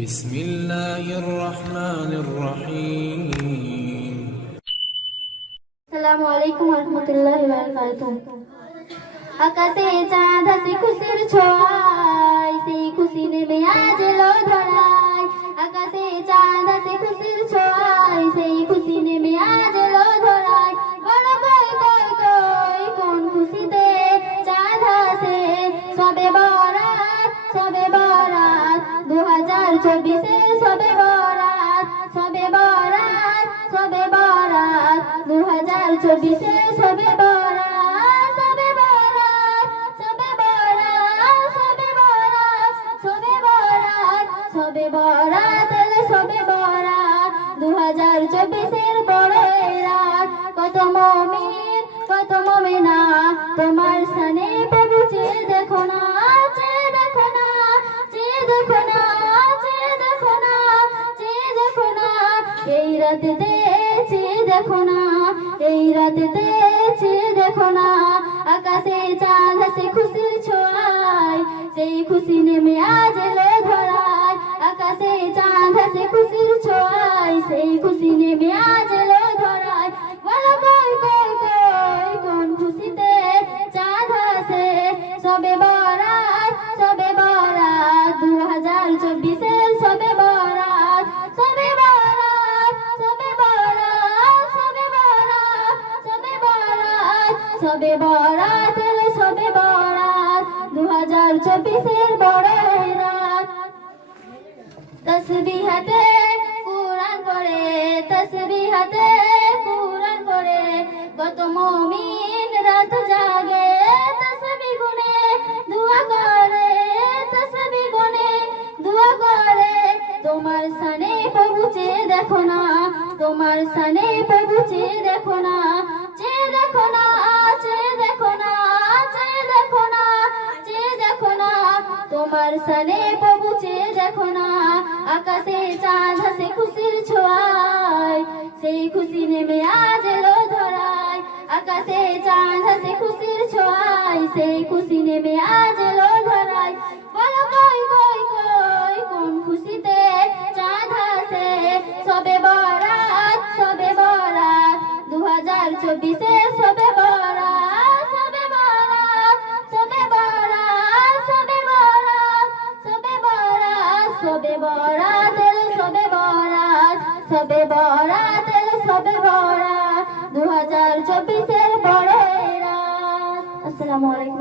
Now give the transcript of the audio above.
بسم الله الرحمن الرحيم আসসালামু আলাইকুম ওয়া রাহমাতুল্লাহি ওয়া বারাকাতুহু। আকাশে চাঁদ হাসি খুশির ছোঁয়ায়, সেই খুশি নেমে আজ এলো ধরায়। আকাশে চাঁদ হাসি খুশির ছোঁয়ায়, সেই খুশি নেমে আজ এলো ধরায়। বলো কই কই কই কোন খুশিতে চাঁদ হাসে, সবে বরাত 2024-এর সবে বরাত 2024-এর সবে বরাত সবে বরাত সবে বরাত সবে বরাত সবে বরাত এলো সবে বরাত 2024-এর বড় রাত। কত মুমিন কত মুমিনা তোমার সানে প্রভু চেয়ে দেখো না, চেয়ে দেখো না, চেয়ে দেখো না, চেয়ে দেখো না, চেয়ে দেখো না। এই রাতেতে চেয়ে দেখো না, এই রাতেতে চেয়ে দেখো না। আকাশে চাঁদ হাসে খুশির ছোঁয়ায়, সেই খুশি নেমে আজ এলো ধরায়। আকাশে চাঁদ হাসে খুশির ছোঁয়ায়, সেই খুশি নেমে আজ এলো ধরায়। বলো কই কই কই কোন খুশিতে চাঁদ হাসে, সবে বরাত 2024-এর সবে বরাত সবে বরাত সবে বরাত সবে বরাত সবে বরাত সবে বরাত এলো সবে বরাত 2024-এর বড় রাত। তসবিহ হাতে কুরআন পড়ে, তসবিহ হাতে কুরআন পড়ে, কত মুমিন রাত জাগে তসবিহ গুনে দোয়া করে, তসবিহ গুনে দোয়া করে। তোমার সানে প্রভু চেয়ে দেখো না, তোমার সানে প্রভু চেয়ে দেখো না, চেয়ে দেখো না, চেয়ে দেখো না, চেয়ে দেখো না, চেয়ে দেখো না। তোমার সানে প্রভু চেয়ে দেখো না। আকাশে চাঁদ হাসে খুশির ছোঁয়ায়, সেই খুশি নেমে আজ এলো ধরায়। আকাশে চাঁদ হাসে খুশির ছোঁয়ায়, সেই খুশি নেমে আজ এলো ধরায়। বলো কই কই কই কোন খুশিতে চাঁদ হাসে, সবে বরাত 2024-এর সবে বরাত সবে বরাত সবে বরাত সবে বরাত সবে বরাত সবে বরাত এলো সবে বরাত সবে বরাত এলো সবে বরাত 2024-এর বড় রাত। আসসালামু আলাইকুম।